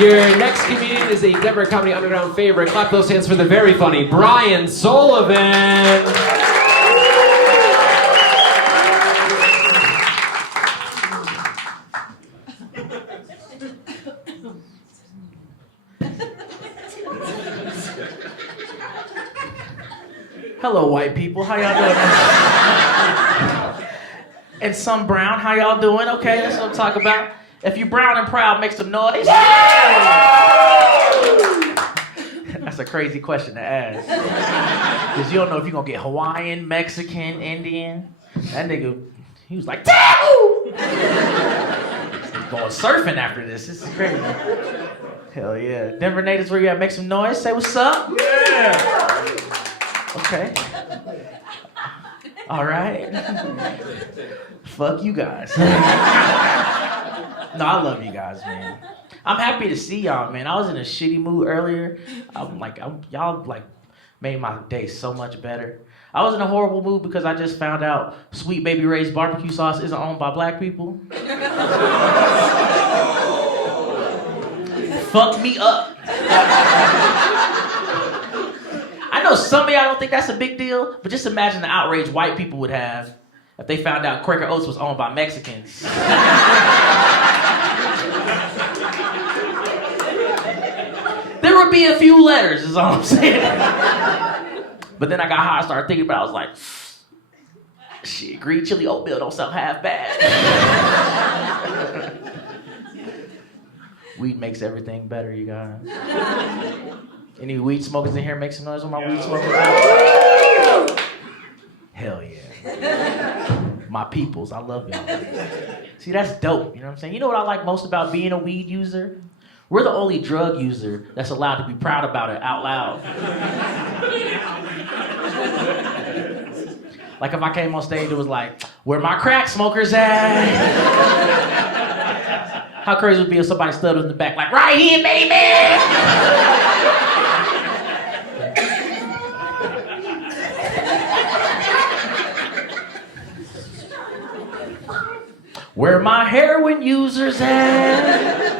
Your next comedian is a Denver Comedy Underground favorite. Clap those hands for the very funny Brian Sullivan. Hello, white people. How y'all doing? And some brown. How y'all doing? Okay, that's what I'm talking about. If you brown and proud, make some noise. That's a crazy question to ask. Because you don't know if you're going to get Hawaiian, Mexican, Indian. That nigga, he was like, Tao! He's going surfing after this. This is crazy. Hell yeah. Denver natives, where you at? Make some noise. Say what's up. Yeah. Okay. All right. Fuck you guys. No, I love you guys, man. I'm happy to see y'all, man. I was in a shitty mood earlier. Y'all made my day so much better. I was in a horrible mood because I just found out Sweet Baby Ray's barbecue sauce isn't owned by black people. Fuck me up. I know some of y'all don't think that's a big deal, but just imagine the outrage white people would have if they found out Quaker Oats was owned by Mexicans. There would be a few letters, is all I'm saying. But then I got high, I started thinking about it, I was like, shit, green chili oatmeal don't sound half bad. Weed makes everything better, you guys. Any weed smokers in here? Make some noise with my weed smokers. Hell yeah. My peoples, I love y'all. See, that's dope, you know what I'm saying? You know what I like most about being a weed user? We're the only drug user that's allowed to be proud about it out loud. Like if I came on stage, it was like, where my crack smokers at? How crazy would it be if somebody stood in the back like, right here, baby! Where my heroin users at?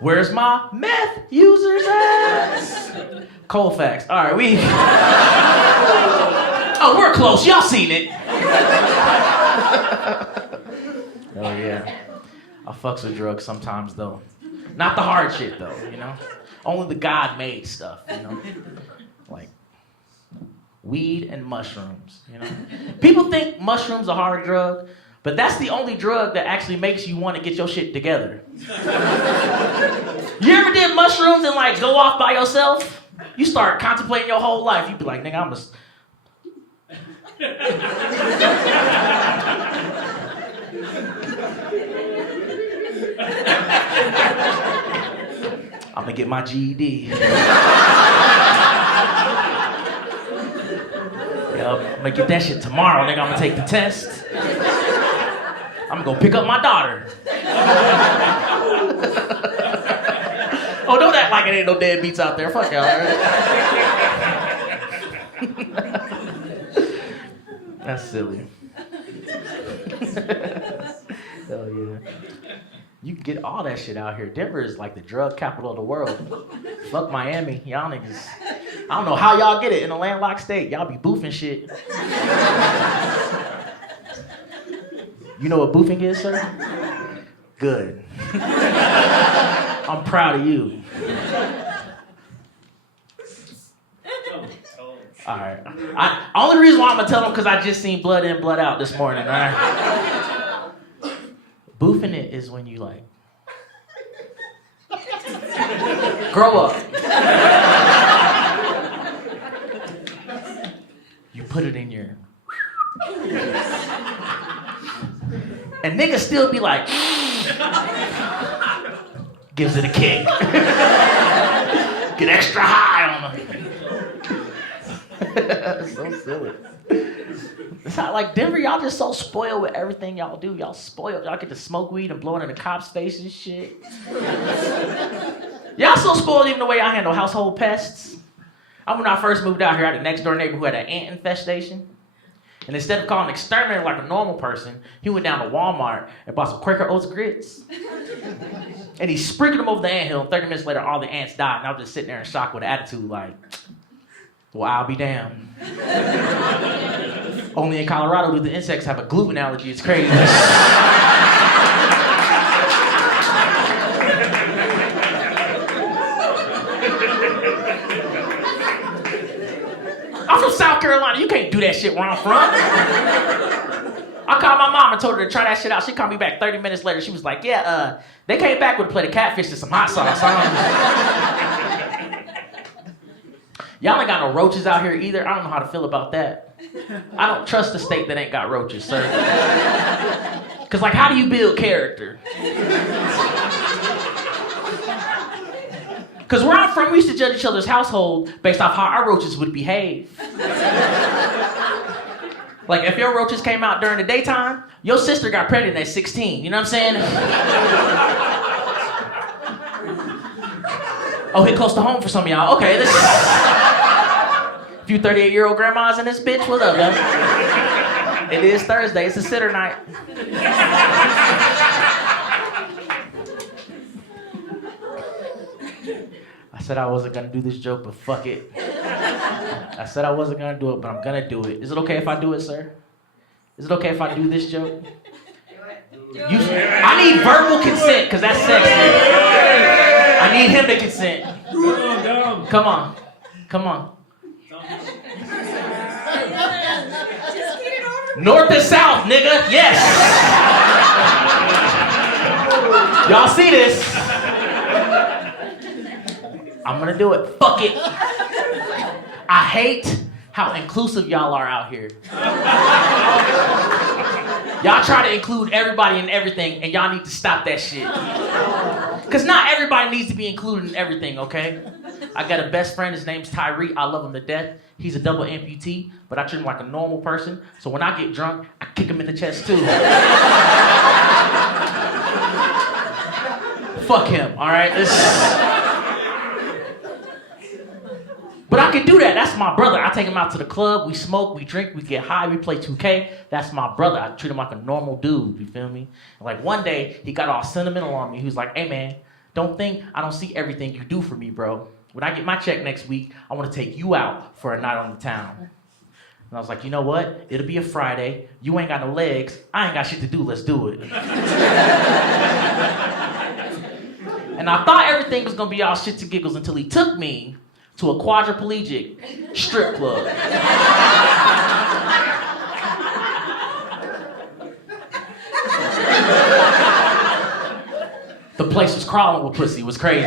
Where's my meth users at? Colfax. All right, we... Oh, we're close. Y'all seen it. Oh, yeah. I fucks with drugs sometimes, though. Not the hard shit, though, you know? Only the God-made stuff, you know? Like weed and mushrooms, you know? People think mushrooms are a hard drug, but that's the only drug that actually makes you want to get your shit together. You ever did mushrooms and like go off by yourself? You start contemplating your whole life. You be like, nigga, I'm gonna get my GED. Yup, I'm gonna get that shit tomorrow, nigga. I'm gonna take the test. I'm gonna go pick up my daughter. Oh, don't act like it ain't no deadbeats out there. Fuck y'all, right? That's silly. Hell yeah. You can get all that shit out here. Denver is like the drug capital of the world. Fuck Miami. Y'all niggas. I don't know how y'all get it in a landlocked state. Y'all be boofing shit. You know what boofing is, sir? Good. I'm proud of you. All right. Only reason why I'm gonna tell them because I just seen Blood In, Blood Out this morning. All right. Boofing it is when you like grow up. You put it in your and niggas still be like gives it a kick. Get extra high on them. So silly. It's not like Denver, y'all just so spoiled with everything y'all do. Y'all spoiled. Y'all get to smoke weed and blow it in the cops' face and shit. Y'all so spoiled even the way I handle household pests. When I first moved out here, I had a next door neighbor who had an ant infestation. And instead of calling an exterminator like a normal person, he went down to Walmart and bought some Quaker Oats grits. And he sprinkled them over the anthill, and 30 minutes later, all the ants died. And I was just sitting there in shock with an attitude like, well, I'll be damned. Only in Colorado do the insects have a gluten allergy. It's crazy. I'm from South Carolina. You can't do that shit where I'm from. I called my mom and told her to try that shit out. She called me back 30 minutes later. She was like, yeah, they came back with a plate of catfish and some hot sauce. Y'all ain't got no roaches out here either. I don't know how to feel about that. I don't trust a state that ain't got roaches, sir. Because, like, how do you build character? Because where I'm from, we used to judge each other's household based off how our roaches would behave. Like, if your roaches came out during the daytime, your sister got pregnant at 16. You know what I'm saying? Oh, hit close to home for some of y'all. Okay, this a few 38-year-old grandmas in this bitch. What up, yo? It is Thursday. It's a sitter night. I said I wasn't gonna do this joke, but fuck it. I said I wasn't gonna do it, but I'm gonna do it. Is it okay if I do it, sir? Is it okay if I do this joke? I need verbal consent, because that's sexy. I need him to consent. Come on. Come on. North and south, nigga. Yes. Y'all see this? I'm gonna do it. Fuck it. I hate how inclusive y'all are out here. Y'all try to include everybody in everything, and y'all need to stop that shit. Because not everybody needs to be included in everything, okay? I got a best friend, his name's Tyree. I love him to death. He's a double amputee, but I treat him like a normal person. So when I get drunk, I kick him in the chest too. Fuck him, all right? But I can do that. That's my brother. I take him out to the club. We smoke, we drink, we get high, we play 2K. That's my brother. I treat him like a normal dude, you feel me? Like one day, he got all sentimental on me. He was like, hey man, don't think I don't see everything you do for me, bro. When I get my check next week, I want to take you out for a night on the town. And I was like, you know what? It'll be a Friday. You ain't got no legs. I ain't got shit to do. Let's do it. And I thought everything was going to be all shits and giggles until he took me to a quadriplegic strip club. The place was crawling with pussy. It was crazy.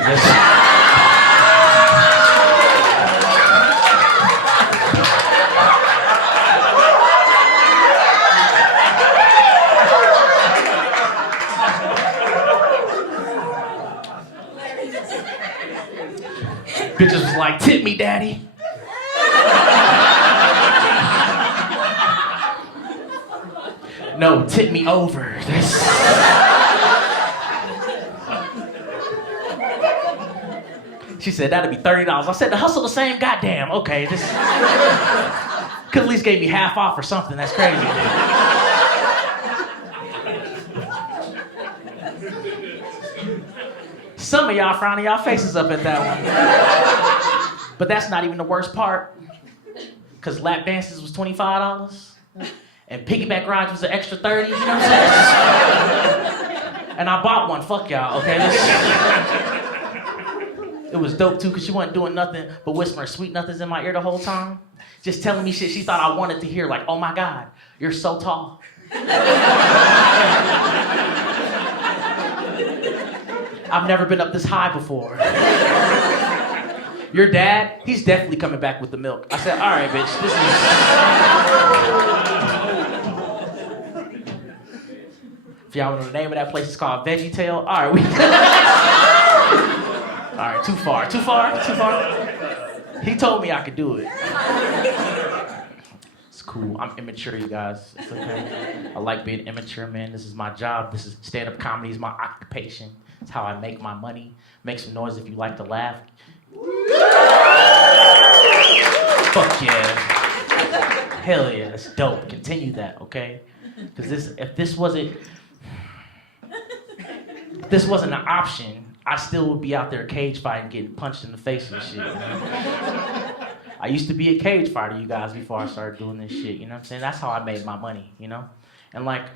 Bitches was like, tip me, daddy. No, tip me over. She said, that'd be $30. I said, the hustle the same goddamn. Okay, this could at least gave me half off or something. That's crazy. Some of y'all frowning y'all faces up at that one. But that's not even the worst part. Because lap dances was $25. And piggyback rides was an extra $30. You know what I'm saying? And I bought one. Fuck y'all, okay? It was dope too, because she wasn't doing nothing but whispering sweet nothings in my ear the whole time. Just telling me shit she thought I wanted to hear, like, oh my God, you're so tall. I've never been up this high before. Your dad, he's definitely coming back with the milk. I said, all right, bitch, this is... If y'all know the name of that place, it's called Veggie Tail. All right, we... All right, too far. He told me I could do it. It's cool. I'm immature, you guys. It's okay. I like being immature, man. This is my job. This is stand-up comedy is my occupation. It's how I make my money. Make some noise if you like to laugh. Fuck yeah. Hell yeah, that's dope. Continue that, okay? Because if this wasn't an option, I still would be out there cage fighting, getting punched in the face and shit. You know? I used to be a cage fighter, you guys, before I started doing this shit. You know what I'm saying? That's how I made my money, you know? And like,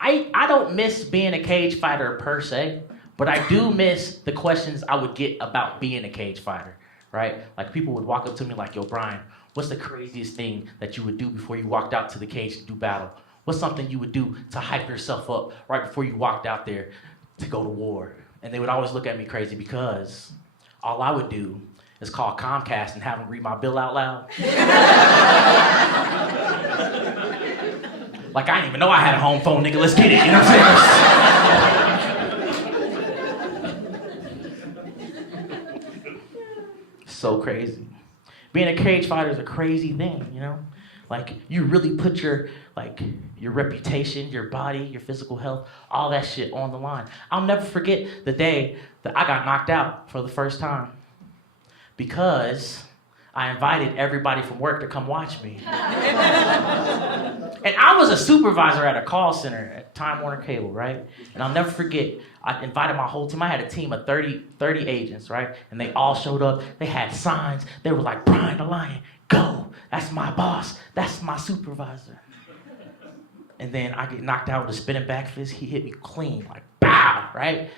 I don't miss being a cage fighter per se, but I do miss the questions I would get about being a cage fighter, right? Like people would walk up to me like, yo, Brian, what's the craziest thing that you would do before you walked out to the cage to do battle? What's something you would do to hype yourself up right before you walked out there to go to war? And they would always look at me crazy because all I would do is call Comcast and have them read my bill out loud. Like I didn't even know I had a home phone, nigga. Let's get it, you know what I'm saying? So crazy. Being a cage fighter is a crazy thing, you know? Like you really put your reputation, your body, your physical health, all that shit on the line. I'll never forget the day that I got knocked out for the first time because I invited everybody from work to come watch me. And I was a supervisor at a call center at Time Warner Cable, right? And I'll never forget, I invited my whole team. I had a team of 30 agents, right? And they all showed up. They had signs. They were like, Brian the Lion, go. That's my boss. That's my supervisor. And then I get knocked out with a spinning back fist. He hit me clean, like, bow, right?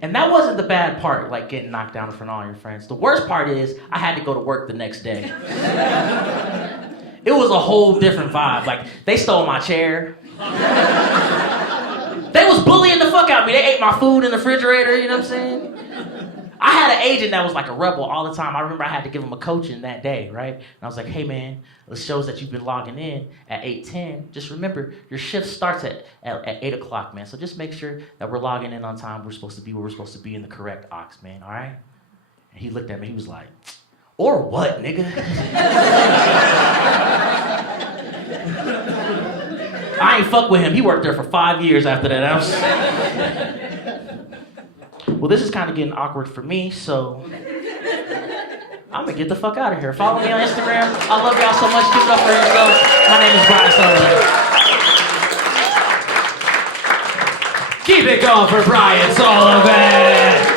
And that wasn't the bad part, like getting knocked down in front of all your friends. The worst part is I had to go to work the next day. It was a whole different vibe. Like, they stole my chair. They was bullying the fuck out of me. They ate my food in the refrigerator, you know what I'm saying? I had an agent that was like a rebel all the time. I remember I had to give him a coaching that day, right? And I was like, hey man, it shows that you've been logging in at 8:10. Just remember, your shift starts at 8 o'clock, man. So just make sure that we're logging in on time. We're supposed to be where we're supposed to be in the correct ox, man, all right? And he looked at me, he was like, or what, nigga? I ain't fuck with him. He worked there for 5 years after that. Well, this is kind of getting awkward for me, so I'm gonna get the fuck out of here. Follow me on Instagram. I love y'all so much. Give it up for yourself. My name is Brian Sullivan. Keep it going for Brian Sullivan.